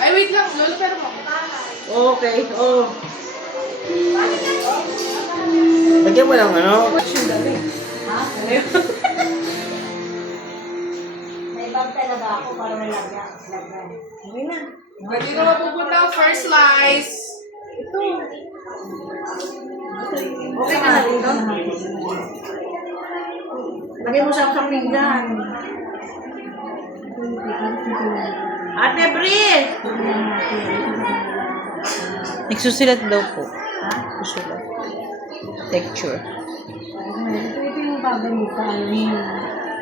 Ay, wait lang. Lolo, pero mo. Okay, oh. Lagyan mo lang ano? Ha? May bag talaga ako para may lagyan. Okay na. Pwede na mapupunta ang first slice. Okay ka na dito? Lagay mo sa pinggan. Ate Bri! Nagsusulat daw po. Ha? Susulat. Lecture. Ito yung babalikan.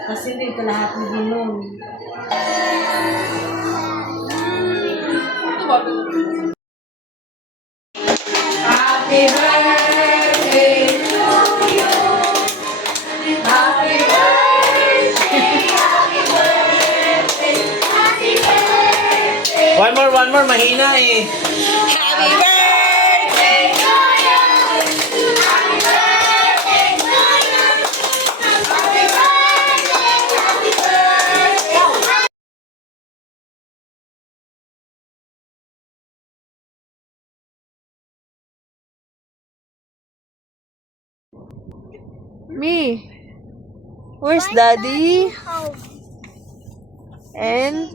Kasi dito lahat ng ginom. Ito ba? Happy birthday to you. Happy birthday. Happy birthday. Happy birthday. One more. Mahina eh. Happy birthday to you. Happy birthday to you. Happy birthday. Happy birthday. Me. Where's Daddy? And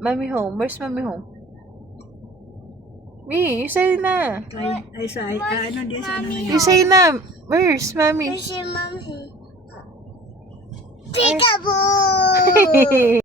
Mommy home. Where's Mommy home? Me, you say na. Ano din sa ano You say na. Where's Mommy? Peekaboo!